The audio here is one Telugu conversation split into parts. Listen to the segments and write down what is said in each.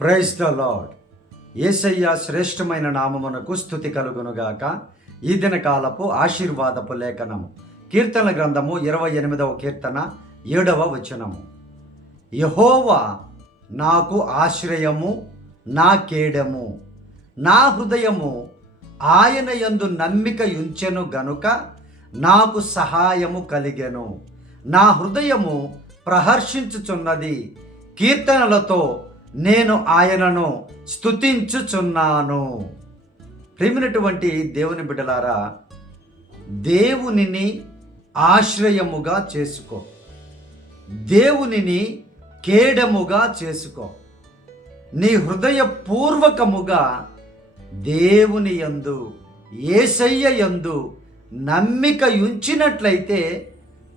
ప్రైజ్ ద లాడ్ ఏసయ్య శ్రేష్టమైన నామమునకు స్థుతి కలుగునుగాక. ఈ దిన కాలపు ఆశీర్వాదపు లేఖనము. కీర్తన గ్రంథము ఇరవై ఎనిమిదవ కీర్తన ఏడవ వచనము. యహోవా నాకు ఆశ్రయము నా కేడము. నా హృదయము ఆయన యందు నమ్మిక ఉంచెను గనుక నాకు సహాయము కలిగెను. నా హృదయము ప్రహర్షించుచున్నది. కీర్తనలతో నేను ఆయనను స్తుతించుచున్నాను. ప్రేమినటువంటి దేవుని బిడ్డలారా దేవునిని ఆశ్రయముగా చేసుకో. దేవునిని కేడముగా చేసుకో. నీ హృదయపూర్వకముగా దేవుని యందు ఏసయ్య యందు నమ్మిక ఉంచినట్లయితే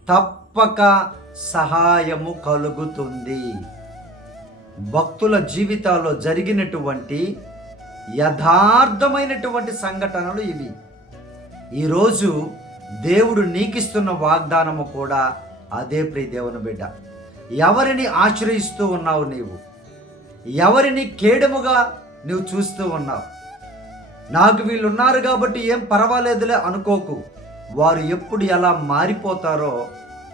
తప్పక సహాయము కలుగుతుంది. భక్తుల జీవితాల్లో జరిగినటువంటి యథార్థమైనటువంటి సంఘటనలు ఇవి. ఈరోజు దేవుడు నీకిస్తున్న వాగ్దానము కూడా అదే ప్రియ దేవుని బిడ్డ. ఎవరిని ఆశ్రయిస్తూ ఉన్నావు నీవు? ఎవరిని కేడముగా నువ్వు చూస్తూ ఉన్నావు? నాకు వీళ్ళున్నారు కాబట్టి ఏం పర్వాలేదులే అనుకోకు. వారు ఎప్పుడు ఎలా మారిపోతారో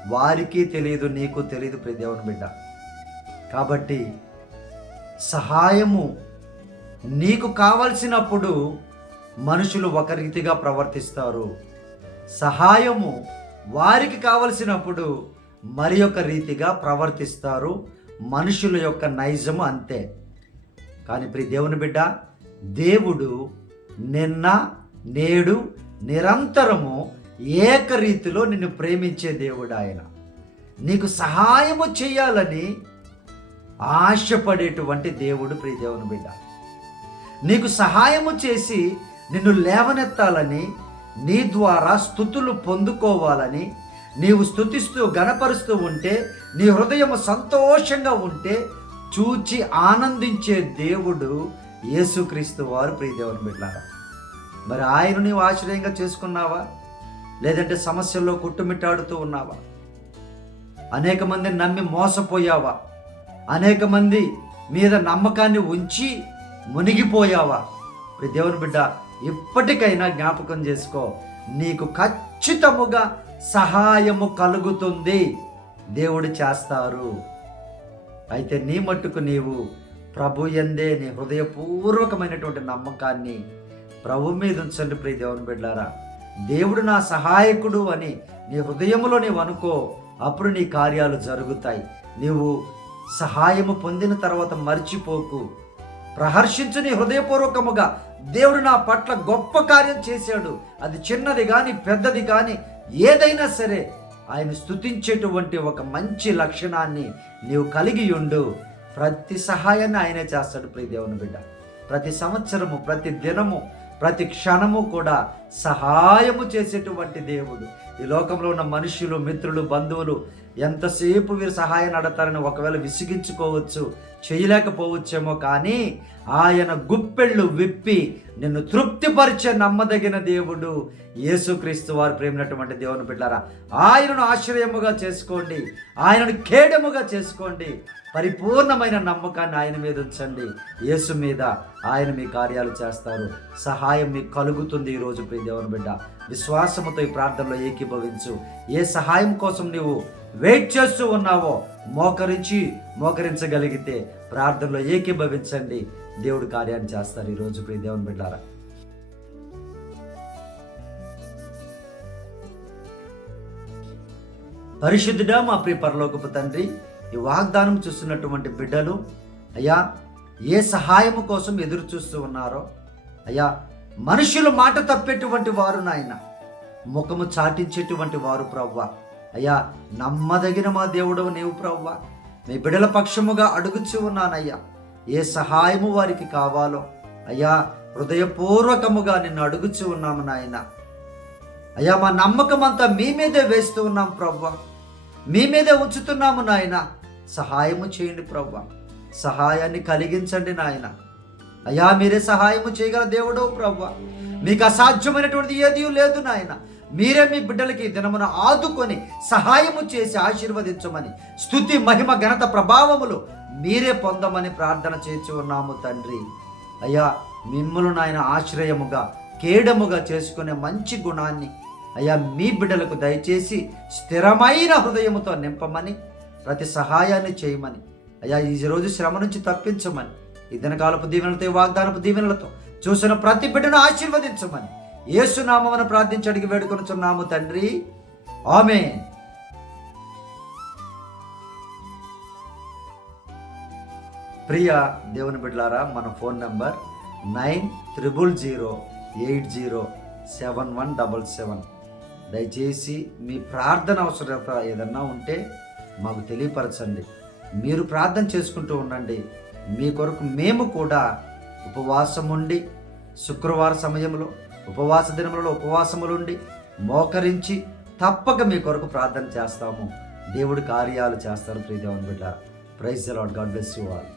వారికి తెలియదు నీకు తెలియదు ప్రియ దేవుని బిడ్డ. కాబట్టి సహాయము నీకు కావలసినప్పుడు మనుషులు ఒక రీతిగా ప్రవర్తిస్తారు. సహాయము వారికి కావలసినప్పుడు మరి ఒక రీతిగా ప్రవర్తిస్తారు. మనుషుల యొక్క నైజము అంతే. కానీ ప్రి దేవుని బిడ్డ దేవుడు నిన్న నేడు నిరంతరము ఏకరీతిలో నిన్ను ప్రేమించే దేవుడు ఆయన. నీకు సహాయము చేయాలని ఆశపడేటువంటి దేవుడు ప్రియదేవుని బిడ్డ. నీకు సహాయము చేసి నిన్ను లేవనెత్తాలని నీ ద్వారా స్థుతులు పొందుకోవాలని నీవు స్థుతిస్తూ గణపరుస్తూ ఉంటే నీ హృదయం సంతోషంగా ఉంటే చూచి ఆనందించే దేవుడు యేసుక్రీస్తు వారు ప్రియదేవుని బిడ్డారా మరి ఆయన నీవు ఆశ్రయంగా చేసుకున్నావా? లేదంటే సమస్యల్లో కుట్టుమిట్టాడుతూ ఉన్నావా? అనేక మందిని నమ్మి మోసపోయావా? అనేక మంది మీద నమ్మకాన్ని ఉంచి మునిగిపోయావా. ఇప్పుడు దేవుని బిడ్డ ఇప్పటికైనా జ్ఞాపకం చేసుకో నీకు ఖచ్చితముగా సహాయము కలుగుతుంది. దేవుడు చేస్తారు. అయితే నీ మట్టుకు నీవు ప్రభు ఎందే నీ హృదయపూర్వకమైనటువంటి నమ్మకాన్ని ప్రభు మీద ఉంచండి ప్రియ దేవుని బిడ్డారా. దేవుడు నా సహాయకుడు అని నీ హృదయములో నీవు అనుకో అప్పుడు నీ కార్యాలు జరుగుతాయి. నీవు సహాయము పొందిన తర్వాత మర్చిపోకు. ప్రహర్షించు హృదయపూర్వకముగా దేవుడు నా పట్ల గొప్ప కార్యం చేశాడు. అది చిన్నది కానీ పెద్దది కానీ ఏదైనా సరే ఆయన స్థుతించేటువంటి ఒక మంచి లక్షణాన్ని నీవు కలిగి ఉండు. ప్రతి సహాయాన్ని ఆయనే చేస్తాడు ప్రియ దేవుని బిడ్డ. ప్రతి సంవత్సరము ప్రతి దినము ప్రతి క్షణము కూడా సహాయము చేసేటువంటి దేవుడు. ఈ లోకంలో ఉన్న మనుషులు మిత్రులు బంధువులు ఎంతసేపు వీరు సహాయం అడతారని ఒకవేళ విసిగించుకోవచ్చు చేయలేకపోవచ్చేమో కానీ ఆయన గుప్పెళ్ళు విప్పి నిన్ను తృప్తిపరిచే నమ్మదగిన దేవుడు యేసుక్రీస్తు వారు ప్రేమినటువంటి దేవుని బిడ్డారా ఆయనను ఆశ్రయముగా చేసుకోండి ఆయనను ఖేడముగా చేసుకోండి పరిపూర్ణమైన నమ్మకాన్ని ఆయన మీద ఉంచండి. యేసు మీద ఆయన మీ కార్యాలు చేస్తారు సహాయం మీకు కలుగుతుంది ఈరోజు ప్రియ దేవుని బిడ్డ. విశ్వాసముతో ఈ ప్రార్థనలో ఏకీభవించు. ఏ సహాయం కోసం నీవు వెయిట్ చేస్తూ ఉన్నావో మోకరించి మోకరించగలిగితే ప్రార్థనలో ఏకీభవించండి. దేవుడు కార్యాన్ని చేస్తారు ఈరోజు ప్రియ దేవుని బిడ్డారా. పరిశుద్ధుడా మా ప్రియ పరలోకపు తండ్రి ఈ వాగ్దానం చూస్తున్నటువంటి బిడ్డలు అయ్యా ఏ సహాయము కోసం ఎదురు చూస్తూ ఉన్నారో అయ్యా మనుషులు మాట తప్పేటువంటి వారు నాయన ముఖము చాటించేటువంటి వారు ప్రవ్వ. అయ్యా నమ్మదగిన మా దేవుడవు నీవు ప్రవ్వ. మీ బిడల పక్షముగా అడుగుచూ ఉన్నానయ్యా. ఏ సహాయము వారికి కావాలో? అయ్యా హృదయపూర్వకముగా నిన్ను అడుగుచూ ఉన్నాము నాయన. అయ్యా మా నమ్మకం అంతా మీ మీదే వేస్తూ ఉన్నాం ప్రవ్వ. మీ మీదే ఉంచుతున్నాము నాయన. సహాయము చేయండి ప్రవ్వ. సహాయాన్ని కలిగించండి నాయన. అయ్యా మీరే సహాయము చేయగల దేవుడవు ప్రవ్వ. మీకు అసాధ్యమైనటువంటిది ఏదీ లేదు నాయన. మీరే మీ బిడ్డలకి దినమున ఆదుకొని సహాయము చేసి ఆశీర్వదించమని స్థుతి మహిమ ఘనత ప్రభావములు మీరే పొందమని ప్రార్థన చేసి ఉన్నాము తండ్రి. అయ్యా మిమ్మల్ని నాయన ఆశ్రయముగా కేడముగా చేసుకునే మంచి గుణాన్ని అయ్యా మీ బిడ్డలకు దయచేసి స్థిరమైన హృదయముతో నింపమని ప్రతి సహాయాన్ని చేయమని అయ్యా ఈ రోజు శ్రమ నుంచి తప్పించమని ఈ దినకాలపు దీవెనలతో వాగ్దానపు దీవెనలతో చూసిన ప్రతి బిడ్డను ఆశీర్వదించమని యేసునామమును ప్రార్థించి అడిగి వేడుకొనుచున్నాము తండ్రి. ఆమె ప్రియ దేవుని బిడ్డలారా మన phone number nine triple zero eight zero seven one double seven. దయచేసి మీ ప్రార్థన అవసరత ఏదన్నా ఉంటే మాకు తెలియపరచండి. మీరు ప్రార్థన చేసుకుంటూ ఉండండి. మీ కొరకు మేము కూడా ఉపవాసం ఉండి శుక్రవార సమయంలో ఉపవాస దినములలో ఉపవాసములుండి మోకరించి తప్పక మీ కొరకు ప్రార్థన చేస్తాము. దేవుడి కార్యాలు చేస్తారు ప్రియదేవన్ బిడ్డ. Praise Lord God bless you all